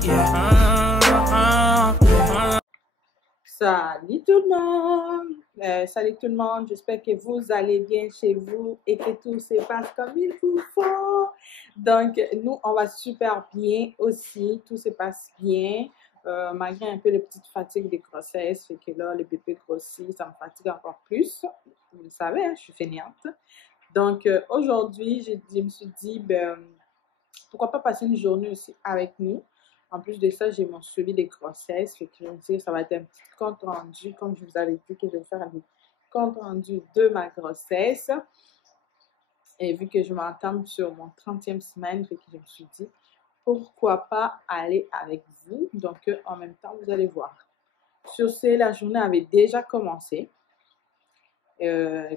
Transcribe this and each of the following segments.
Salut tout le monde! Salut tout le monde, j'espère que vous allez bien chez vous et que tout se passe comme il vous faut. Donc, nous, on va super bien aussi, tout se passe bien, malgré un peu de petites fatigues de grossesse, fait que là, le bébé grossit, ça me fatigue encore plus. Vous le savez, hein, je suis fainéante. Donc, aujourd'hui, je me suis dit, ben, pourquoi pas passer une journée aussi avec nous. En plus de ça, j'ai mon suivi de grossesse. Fait que je me dis que ça va être un petit compte rendu, comme je vous avais dit que je vais faire un compte rendu de ma grossesse. Et vu que je m'entame sur mon 30e semaine, fait que je me suis dit, pourquoi pas aller avec vous. Donc, en même temps, vous allez voir. Sur ce, la journée avait déjà commencé.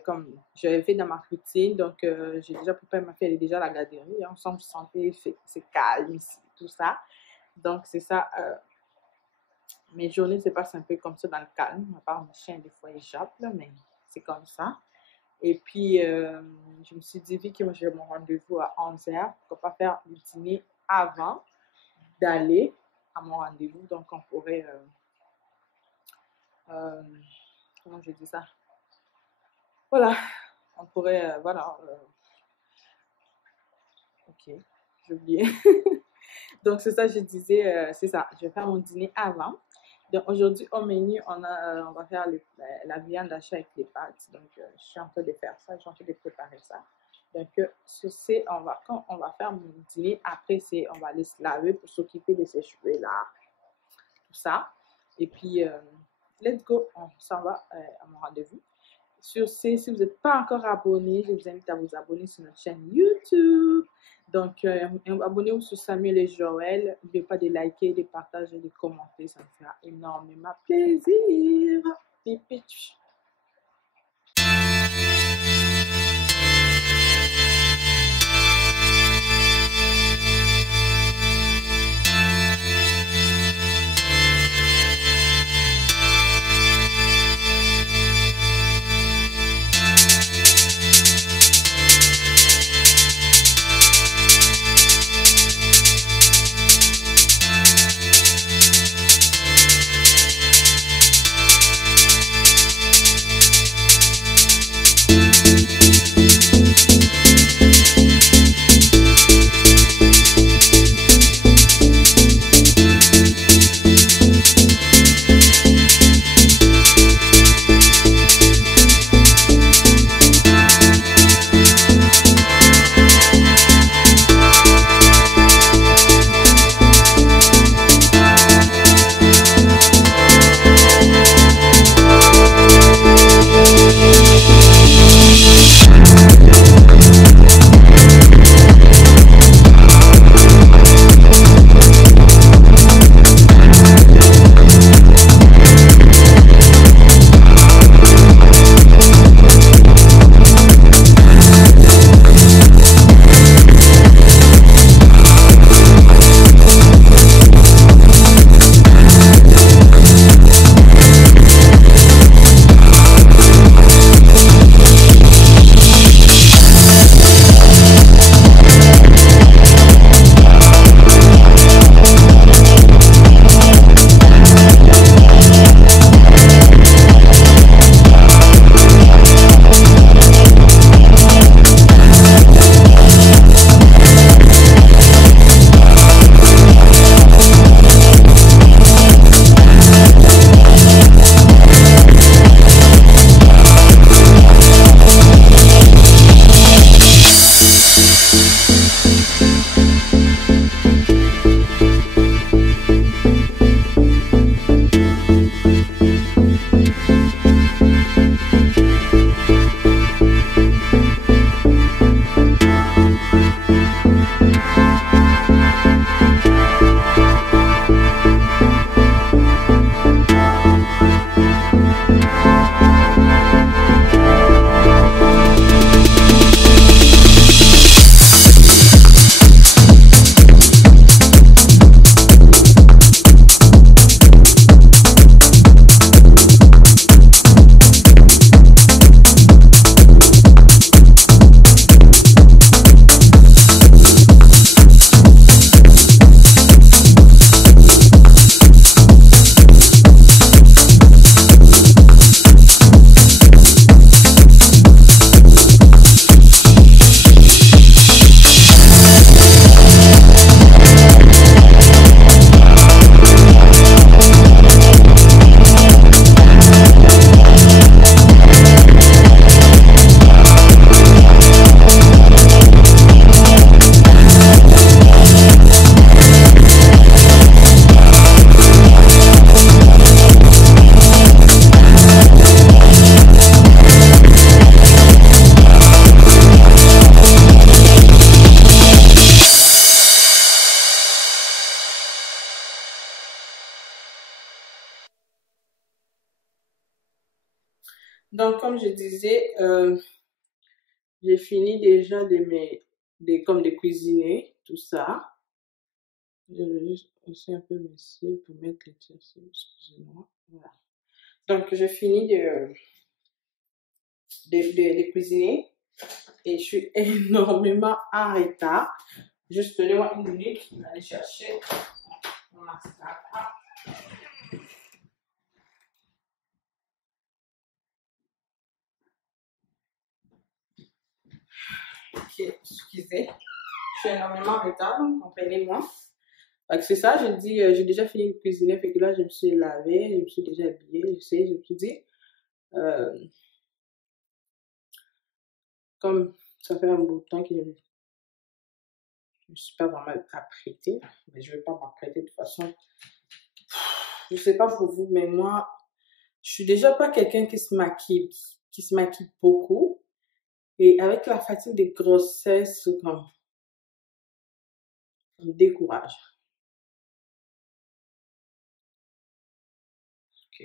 Comme j'avais fait dans ma routine, donc j'ai déjà préparé ma fille, elle est déjà à la garderie, on semble santé, c'est calme ici, tout ça. Donc c'est ça, mes journées se passent un peu comme ça dans le calme, à part mes chiens, des fois ils jappent, là, mais c'est comme ça. Et puis je me suis dit, vu que j'ai mon rendez-vous à 11h, pourquoi pas faire le dîner avant d'aller à mon rendez-vous, donc on pourrait, comment je dis ça? Voilà, on pourrait, voilà, ok, j'ai oublié. Donc, c'est ça, je disais, c'est ça, je vais faire mon dîner avant. Donc, aujourd'hui, au menu, on va faire la viande hachée avec les pâtes. Donc, je suis en train de faire ça, je suis en train de préparer ça. Donc, c'est, quand on va faire mon dîner, après, on va aller se laver pour s'occuper de ces cheveux-là, tout ça. Et puis, let's go, on s'en va à mon rendez-vous. Sur ce, si vous n'êtes pas encore abonné, je vous invite à vous abonner sur notre chaîne YouTube. Donc, abonnez-vous sur Samuel et Joël. N'oubliez pas de liker, de partager, de commenter. Ça me fera énormément plaisir. Pipi. Donc, comme je disais, j'ai fini déjà comme de cuisiner, tout ça. Je vais juste aussi un peu m'essayer pour mettre les tiers, excusez-moi. Voilà. Donc, je finis de cuisiner et je suis énormément en retard. Juste donnez-moi une minute, je vais aller chercher mon mascara. Ok, excusez, je suis énormément en retard, donc comprenez-moi. C'est ça, je dis, j'ai déjà fini de cuisiner, fait que là, je me suis lavée, je me suis déjà habillée, je me suis dit, comme ça fait un bout de temps que je ne me suis pas vraiment apprêtée, mais je ne vais pas m'apprêter de toute façon. Je ne sais pas pour vous, mais moi, je suis déjà pas quelqu'un qui se maquille beaucoup. Et avec la fatigue des grossesses, ça me décourage. Ok.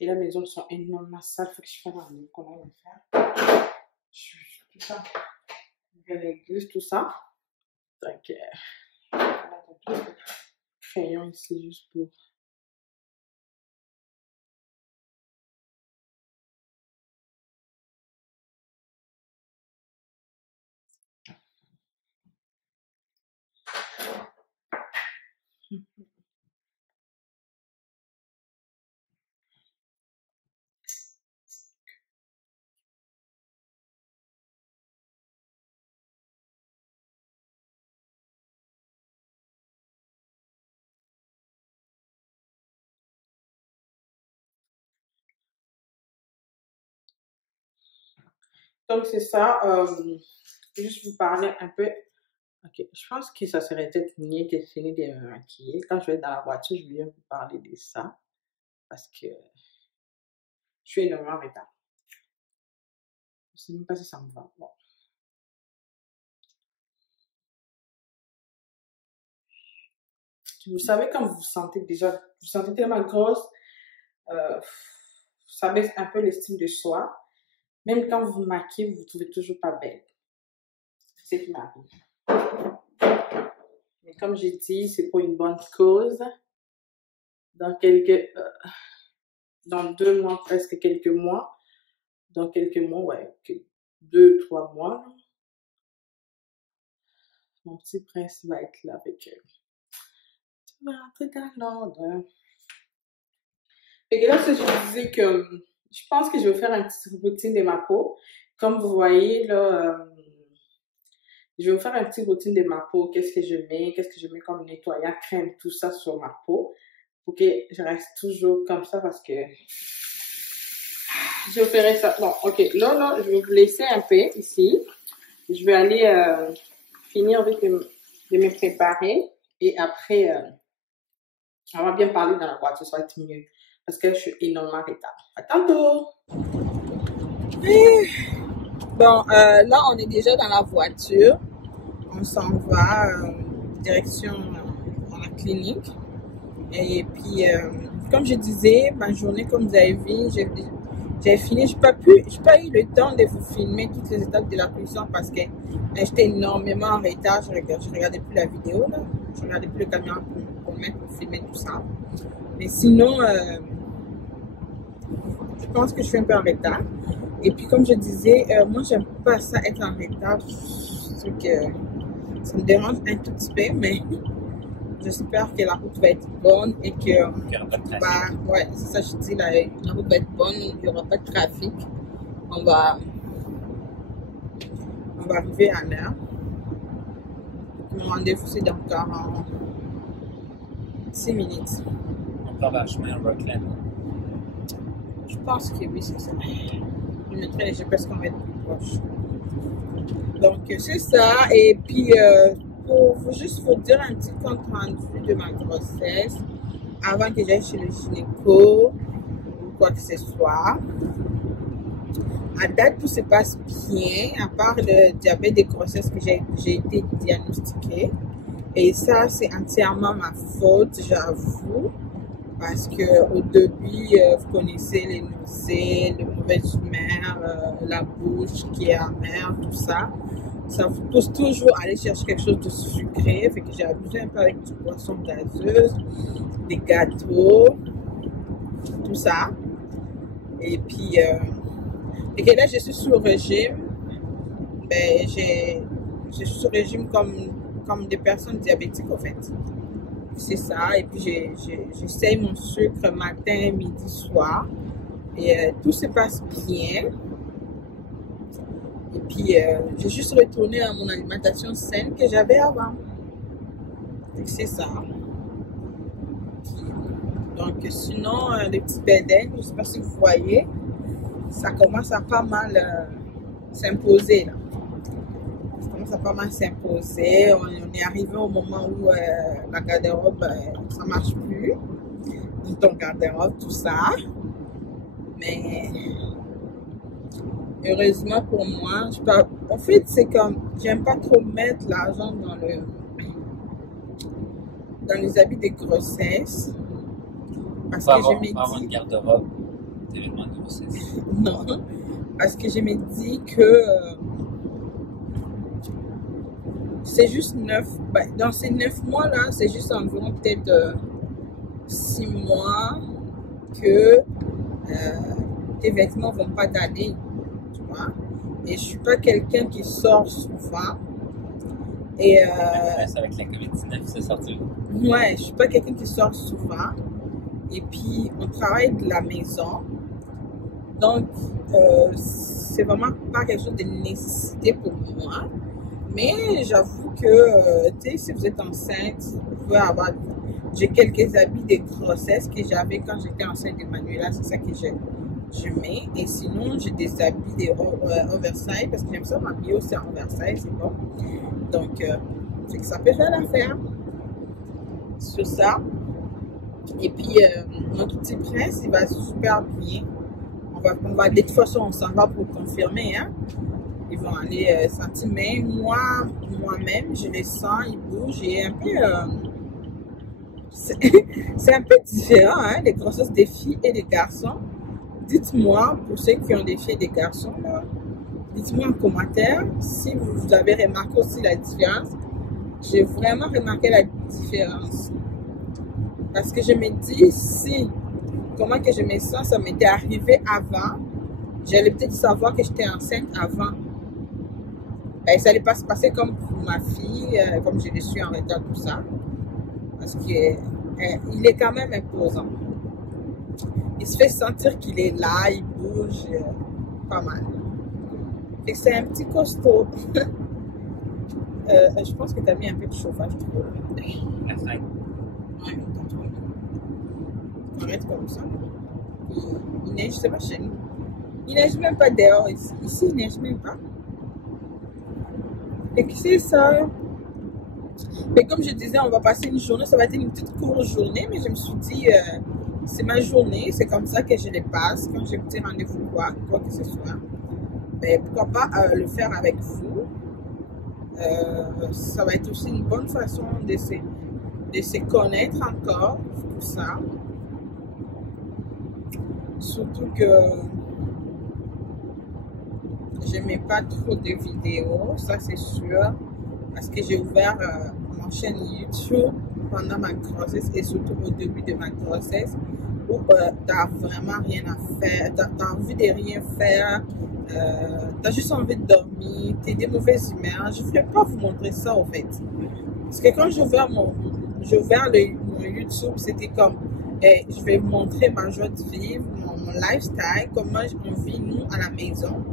Et la maison sont énormément sales, faut que je fasse un peu qu'on aille faire. Tout ça. Je réglisse tout ça. Donc, crayon ici juste pour. Donc, c'est ça. Juste vous parler un peu. Ok, je pense que ça serait peut-être mieux que je finis de me maquiller. Quand je vais être dans la voiture, je vais vous parler de ça. Parce que je suis énormément en retard. Je ne sais même pas si ça me va. Bon. Vous savez, quand vous vous sentez tellement grosse, ça baisse un peu l'estime de soi. Même quand vous vous maquillez, vous vous trouvez toujours pas belle. C'est ce qui m'arrive. Mais comme j'ai dit, c'est pour une bonne cause. Dans 2 mois, presque quelques mois. Dans quelques mois, ouais, 2, 3 mois. Mon petit prince va être là avec eux. Tu vas rentrer dans l'ordre. Et là, je vous disais que je pense que je vais faire une petite routine de ma peau. Comme vous voyez, là, je vais me faire une petite routine de ma peau. Qu'est-ce que je mets comme nettoyant, crème, tout ça sur ma peau. Pour que je reste toujours comme ça parce que je ferai ça. Bon, ok. Là, je vais vous laisser un peu ici. Je vais aller finir de me préparer. Et après, on va bien parler dans la voiture, ça va être mieux. Parce que je suis énormément en retard. À tantôt! Bon, là, on est déjà dans la voiture. On s'en va direction la clinique. Et puis, comme je disais, ma journée, comme vous avez vu, j'ai fini. Je n'ai pas eu le temps de vous filmer toutes les étapes de la cuisson parce que j'étais énormément en retard. Je regardais plus la vidéo, là. Je regardais plus le caméra pour filmer tout ça. Mais sinon, je pense que je suis un peu en retard. Et puis, comme je disais, moi, j'aime pas ça être en retard. C'est que ça me dérange un tout petit peu, mais j'espère que la route va être bonne et que... ouais, c'est ça que je dis, la route va être bonne, il n'y aura pas de trafic. On va arriver à l'heure. Mon rendez-vous, c'est dans 46 minutes. On prend le chemin à Rockland. Je pense que oui, c'est ça. Je mettrai les GPS qu'on va être plus proche. Donc, c'est ça. Et puis, pour juste vous dire un petit compte rendu de ma grossesse, avant que j'aille chez le gynéco ou quoi que ce soit. À date, tout se passe bien, à part le diabète de grossesse que j'ai été diagnostiquée. Et ça, c'est entièrement ma faute, j'avoue. Parce que au début, vous connaissez les nausées, le mauvais humeur, la bouche qui est amère, tout ça. Ça vous pousse toujours à aller chercher quelque chose de sucré. Fait que j'ai abusé un peu avec du boisson gazeuse, des gâteaux, tout ça. Et puis, et que là, je suis sur régime. Ben, je suis sur régime comme des personnes diabétiques, en fait. C'est ça. Et puis, j'essaye mon sucre matin, midi, soir. Et tout se passe bien. Et puis, j'ai juste retourné à mon alimentation saine que j'avais avant. C'est ça. Donc, sinon, les petits bédins, je ne sais pas si vous voyez, ça commence à pas mal s'imposer, là. Ça commence à pas mal s'imposer. On est arrivé au moment où la garde-robe, ça ne marche plus. Donc, garde-robe, tout ça. Mais heureusement pour moi, en fait, c'est comme, j'aime pas trop mettre l'argent dans les habits de grossesse. Parce que je me dis... Pas une garde-robe d'événements de grossesse. Non, parce que je me dis que c'est juste 9... dans ces 9 mois-là, c'est juste environ peut-être 6 mois que tes vêtements vont pas d'aller. Et je suis pas quelqu'un qui sort souvent. Et c'est avec la COVID-19, c'est sorti. Ouais, je suis pas quelqu'un qui sort souvent. Et puis, on travaille de la maison. Donc, c'est vraiment pas quelque chose de nécessité pour moi. Mais j'avoue que, tu sais, si vous êtes enceinte, vous pouvez avoir... J'ai quelques habits de grossesse que j'avais quand j'étais enceinte de Manuela. C'est ça que je mets. Et sinon, j'ai des habits de oversize parce que j'aime ça m'habiller aussi en oversize, c'est bon. Donc, c'est que ça peut faire l'affaire sur ça. Et puis, notre petit prince, il va super bien. On va de toute façon, on s'en va pour confirmer, hein. Ils vont aller sentir, mais moi-même, je les sens, ils bougent et un peu... c'est un peu différent, hein, les grossesses des filles et des garçons. Dites-moi, pour ceux qui ont des filles et des garçons, dites-moi en commentaire si vous avez remarqué aussi la différence. J'ai vraiment remarqué la différence. Parce que je me dis, comment que je me sens, ça m'était arrivé avant, j'allais peut-être savoir que j'étais enceinte avant. Et ça n'allait pas se passer comme pour ma fille, comme je le suis en retard, tout ça. Parce qu'il est quand même imposant. Il se fait sentir qu'il est là, il bouge pas mal. Et c'est un petit costaud. Je pense que tu as mis un peu de chauffage. La fin. Ouais, correct comme ça. Il neige, c'est pas chez nous. Il neige même pas dehors ici. Ici, il neige même pas. Et que c'est ça. Mais comme je disais, on va passer une journée. Ça va être une petite courte journée. Mais je me suis dit, c'est ma journée. C'est comme ça que je les passe. Quand j'ai un petit rendez-vous, quoi que ce soit. Mais pourquoi pas le faire avec vous. Ça va être aussi une bonne façon de se connaître encore. Tout ça. Surtout que je mets pas trop de vidéos, ça c'est sûr, parce que j'ai ouvert mon chaîne YouTube pendant ma grossesse et surtout au début de ma grossesse où t'as vraiment rien à faire, t'as envie de rien faire, t'as juste envie de dormir, t'es de mauvaise humeur. Je voulais pas vous montrer ça en fait, parce que quand j'ai ouvert mon YouTube, c'était comme je vais vous montrer ma joie de vivre, mon lifestyle, comment on vit nous à la maison.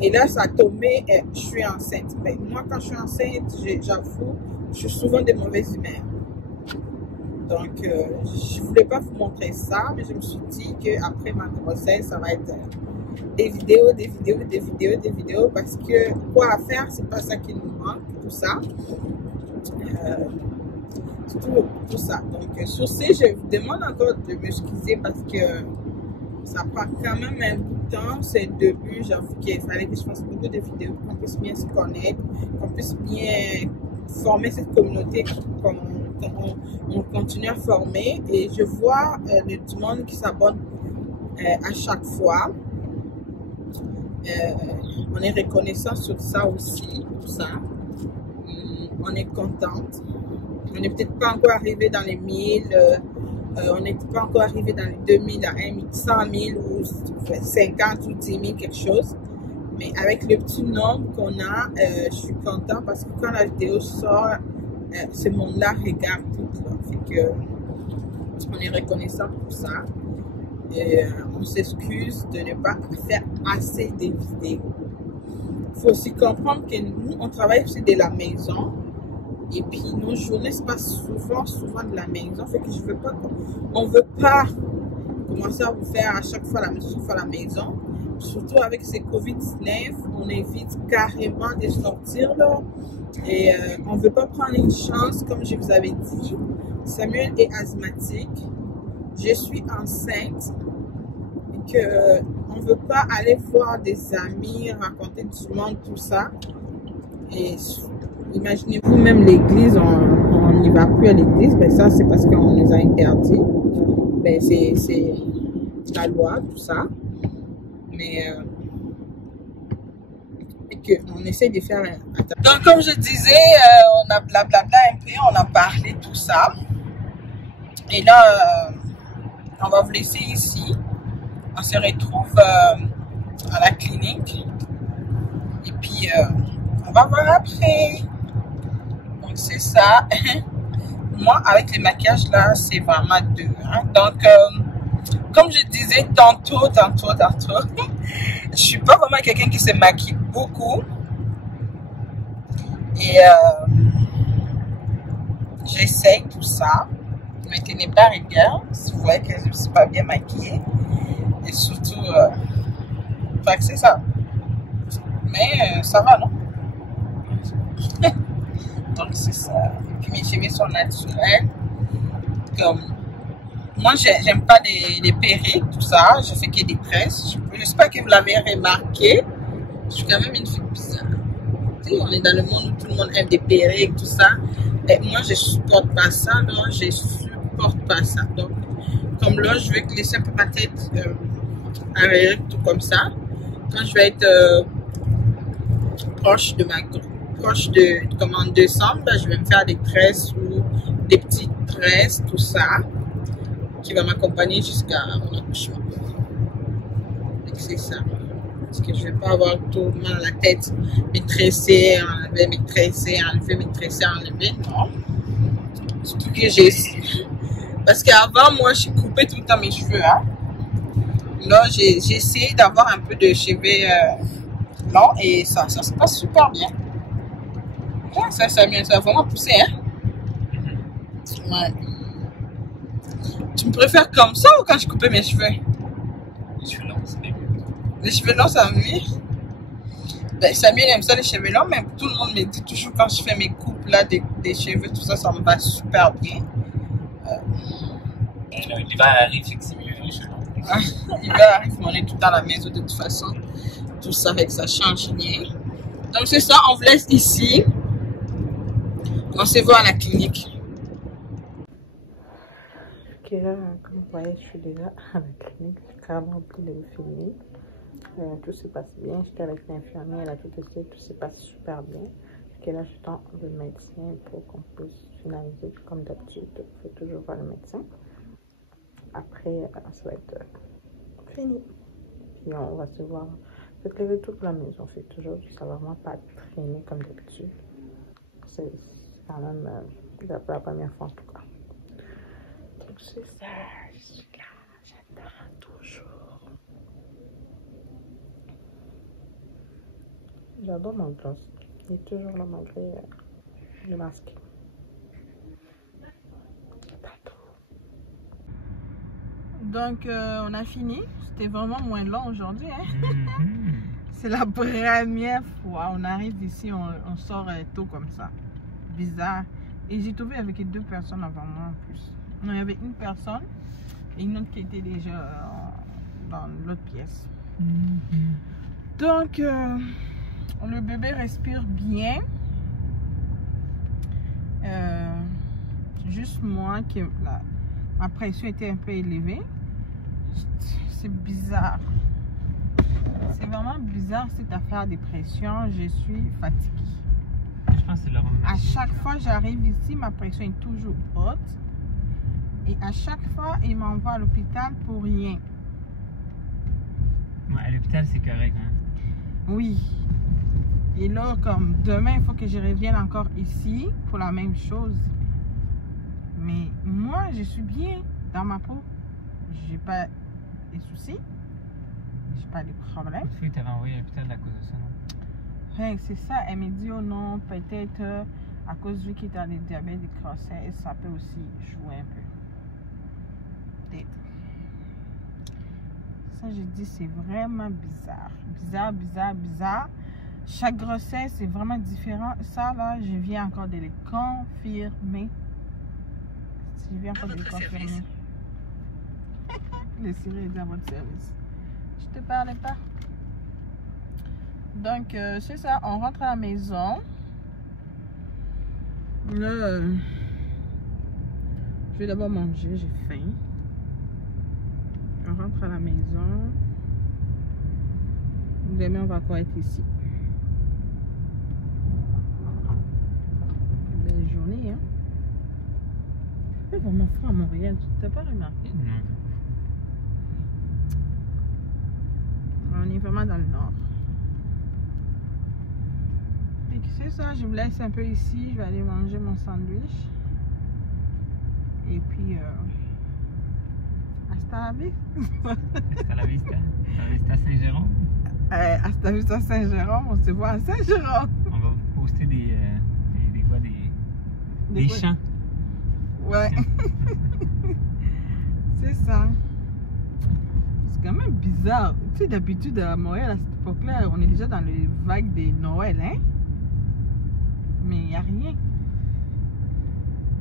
Et là, ça a tombé, je suis enceinte. Mais moi, quand je suis enceinte, j'avoue, je suis souvent de mauvaise humeur. Donc, je ne voulais pas vous montrer ça, mais je me suis dit qu'après ma grossesse, ça va être des vidéos, parce que quoi à faire, c'est pas ça qui nous manque, tout ça. Tout ça. Donc, sur ce, je vous demande encore de m'excuser parce que ça prend quand même un bout de temps. C'est le début, j'avoue qu'il fallait que je fasse beaucoup de vidéos pour qu'on puisse bien se connaître, qu'on puisse bien former cette communauté on continue à former et je vois du monde qui s'abonne à chaque fois. On est reconnaissant sur ça aussi, tout ça. On est contente. On n'est peut-être pas encore arrivé dans les 1000, on n'est pas encore arrivé dans les 2000 à 100 000 ou 50 ou 10 000, quelque chose. Mais avec le petit nombre qu'on a, je suis contente parce que quand la vidéo sort, ce monde-là regarde tout. Là. Fait que, on est reconnaissant pour ça. Et on s'excuse de ne pas faire assez de vidéos. Il faut aussi comprendre que nous, on travaille aussi de la maison. Et puis, nos journées se passent souvent de la maison. Fait que on veut pas commencer à vous faire à chaque fois la maison. Surtout avec ces COVID-19, on évite carrément de sortir là. Et on veut pas prendre une chance, comme je vous avais dit. Samuel est asthmatique. Je suis enceinte. Et que on veut pas aller voir des amis, raconter du monde, tout ça. Et imaginez-vous, même l'église, on n'y va plus à l'église. Ben ça, c'est parce qu'on nous a interdit. Ben c'est la loi, tout ça. Mais on essaie de faire donc comme je disais, on a blablabla un peu, on a parlé tout ça et là on va vous laisser ici, on se retrouve à la clinique et puis on va voir après. Donc c'est ça. Moi avec le maquillage là c'est vraiment deux hein? Donc comme je disais tantôt, je suis pas vraiment quelqu'un qui se maquille beaucoup. Et j'essaye tout ça. Ne me tenez pas rigueur si vous voyez que je ne suis pas bien maquillée. Et surtout, c'est ça. Mais ça va, non? Donc c'est ça. Et puis mes cheveux sont naturels. Comme moi, j'aime pas les perruques, tout ça. Je fais que des tresses. J'espère que vous l'avez remarqué. Je suis quand même une fille bizarre. Tu sais, on est dans le monde où tout le monde aime des perruques, tout ça. Et moi, je supporte pas ça. Non, je supporte pas ça. Donc, comme là, je vais laisser un peu ma tête arrière, tout comme ça. Quand je vais être proche de comment décembre, je vais me faire des tresses ou des petites tresses, tout ça, qui va m'accompagner jusqu'à mon accouchement. C'est ça. Parce que je ne vais pas avoir tout mal à la tête, me tresser, enlever, me tresser, enlever, me tresser, enlever. Non. Surtout que j'ai... Parce qu'avant, moi, je coupais tout le temps mes cheveux. Hein. Là, j'ai essayé d'avoir un peu de cheveux longs et ça se passe super bien. Ouais, ça a vraiment poussé. Hein. Ouais. Tu me préfères comme ça ou quand je coupais mes cheveux? Les cheveux longs, c'est mieux. Les cheveux longs, ça me mieux. Ben, Samuel aime ça, les cheveux longs, mais tout le monde me dit toujours quand je fais mes coupes là, des cheveux, tout ça, ça me va super bien. L'hiver arrive, c'est mieux les cheveux longs. L'hiver arrive, mais on est tout à la maison de toute façon. Tout ça avec ça change rien. Donc c'est ça, on vous laisse ici. On se voit à la clinique. Ok, là, comme vous voyez, je suis déjà à la clinique. J'ai carrément oublié de vous filmer. Tout se passe bien. J'étais avec l'infirmière, elle a tout essayé, tout se passe super bien. Ok, là, j'attends le médecin pour qu'on puisse finaliser. Comme d'habitude, il faut toujours voir le médecin. Après, ça va être fini. Puis on va se voir. Faites lever toute la maison. Fait toujours, ça va vraiment pas traîner comme d'habitude. C'est quand même la première fois en tout cas. Donc c'est ça, je suis là, j'attends toujours. J'adore mon gloss. Il est toujours là malgré le masque. Donc on a fini. C'était vraiment moins long aujourd'hui. Hein? C'est la première fois. On arrive ici, on sort tôt comme ça. Bizarre. Et j'ai trouvé avec 2 personnes avant moi en plus. Il y avait une personne et une autre qui était déjà dans l'autre pièce. Donc, le bébé respire bien. juste moi qui ma pression était un peu élevée. C'est bizarre. C'est vraiment bizarre cette affaire de pression. Je suis fatiguée. Je pense que c'est leur À machine. chaque fois que j'arrive ici, ma pression est toujours haute. Et à chaque fois, ils m'envoient à l'hôpital pour rien. Ouais, à l'hôpital, c'est correct, hein. Oui. Et là, comme demain, il faut que je revienne encore ici pour la même chose. Mais moi, je suis bien dans ma peau. J'ai pas de soucis. J'ai pas de problèmes. Il faut que tu avais envoyé à l'hôpital à cause de ça, non? Ouais, c'est ça. Elle me dit, oh non, peut-être à cause du qui est dans le diabète de grossesse, ça peut aussi jouer un peu. Peut-être. Ça, je dis, c'est vraiment bizarre. Bizarre, bizarre, bizarre. Chaque grossesse est vraiment différent. Ça, là, je viens encore de le confirmer. Je viens encore de le confirmer. Le Siri est à votre service. Je te parlais pas. Donc, c'est ça. On rentre à la maison. Là, je vais d'abord manger. J'ai faim. On rentre à la maison. Demain, on va encore être ici. Belle journée, hein? Il fait vraiment froid à Montréal. Tu t'as pas remarqué? Non. On est vraiment dans le nord. C'est ça, je vous laisse un peu ici. Je vais aller manger mon sandwich. Et puis, hasta la vista. Hasta la vista. Hasta la vista Saint-Jérôme. Hasta la vista Saint-Jérôme. On se voit à Saint-Jérôme. On va poster des quoi? chants. Ouais. C'est ça. C'est quand même bizarre. Tu sais, d'habitude à Montréal, à cette époque-là, on est déjà dans les vagues des Noël, hein? Mais il n'y a rien.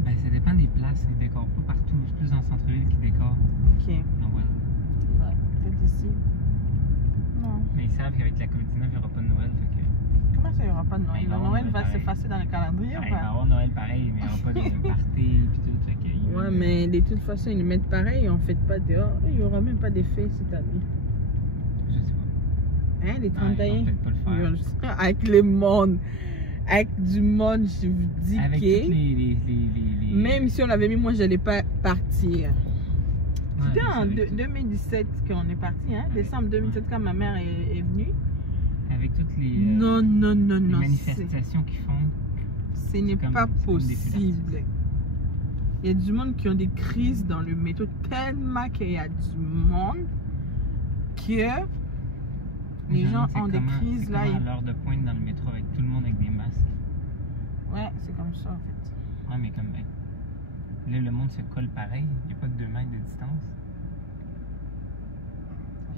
Ben, ça dépend des places. Ils décorent pas partout. C'est plus dans le centre-ville qu'ils décorent Ok. Noël. C'est vrai. Peut-être ici. Non. Mais ils savent qu'avec la COVID-19, il n'y aura pas de Noël. Fait que... Comment ça, il n'y aura pas de Noël? Il va y Le avoir Noël Noël va pareil. s'effacer dans le calendrier Ben, ou il va y pas? avoir Noël pareil, mais il n'y aura pas de party et tout. Fait que Ouais, mais de toute façon, ils le mettent pareil. On ne fait pas dehors. Il n'y aura même pas d'effet cette année. Je sais pas. Hein, les Ah, 31? ils vont peut-être pas le faire. Avec le monde. Avec du monde, je vous dis Avec que... toutes les... Même si on l'avait mis, moi, je n'allais pas partir. Ouais, C'était en avec tout- 2017 qu'on est parti, hein? Décembre 2017, quand ma mère est venue. Avec toutes les, Non, non, non, les non. manifestations qu'ils font. Ce n'est comme- pas c'est comme des feux possible. Il y a du monde qui ont des crises dans le métro, tellement qu'il y a du monde que les gens ont des crises là. C'est à l'heure de pointe dans le métro avec tout le monde avec des masques. Ouais, c'est comme ça en fait. Ouais, mais comme... Là, le monde se colle pareil. Il n'y a pas de 2 mètres de distance.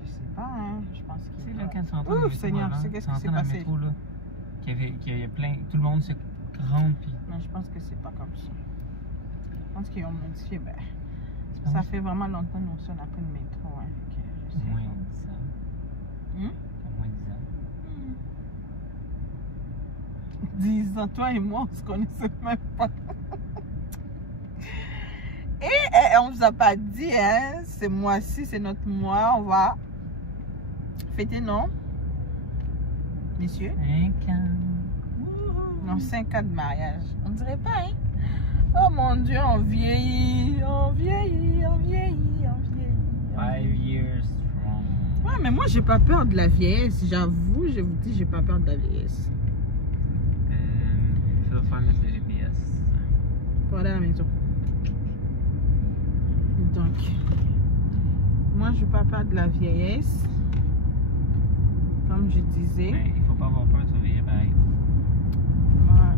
Je sais pas, hein. Je pense Tu sais, qu'il là, va... quand tu rentres dans le Ouf, métro Seigneur, avant, c'est qu'est-ce tu qui s'est rentres dans le passé? métro, là, qu'il y a plein... Tout le monde se rentre, puis... Non, je pense que c'est pas comme ça. Je pense qu'ils ont modifié. Ben, Tu ça penses? fait vraiment longtemps que nous on a pris le métro, hein. Fait que je sais Au moins pas. 10 ans. Hum? Au moins 10 ans. 10 ans, toi et moi, on se connaissait même pas. Et on vous a pas dit, hein, ce mois-ci, c'est notre mois, on va fêter, non? Messieurs? 5 ans. Non, 5 ans de mariage. On dirait pas, hein? Oh mon Dieu, on vieillit, on vieillit, on vieillit, on vieillit. on 5 vieillit. years strong. Ouais, mais moi, j'ai pas peur de la vieillesse. J'avoue, je vous dis, j'ai pas peur de la vieillesse. Il faudra faire mettre le GPS. Pour aller à la maison. Donc, moi, je n'ai pas peur de la vieillesse. Comme je disais. Mais il faut pas avoir peur de surveiller pareil. Ouais.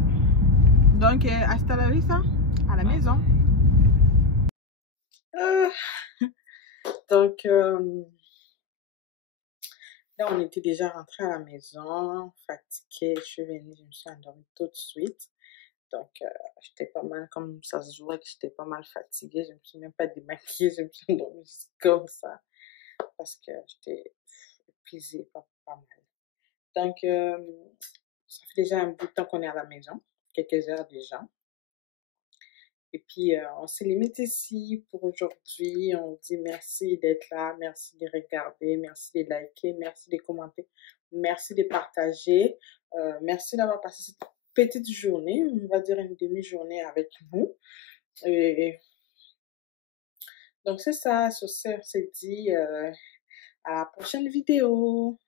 Donc, hasta la vista, à la maison. Donc, là, on était déjà rentré à la maison, fatiguée. Je suis venue, je me suis endormie tout de suite. Donc, j'étais pas mal, comme ça se voit que j'étais pas mal fatiguée. Je me suis même pas démaquillée, je me suis endormie juste comme ça. Parce que j'étais épuisée, pas mal. Donc, ça fait déjà un bout de temps qu'on est à la maison, quelques heures déjà. Et puis, on se limite ici pour aujourd'hui. On dit merci d'être là, merci de regarder, merci de liker, merci de commenter, merci de partager. Merci d'avoir passé cette petite journée, on va dire une demi-journée avec nous. Et donc, c'est ça, sur ce, on se dit à la prochaine vidéo.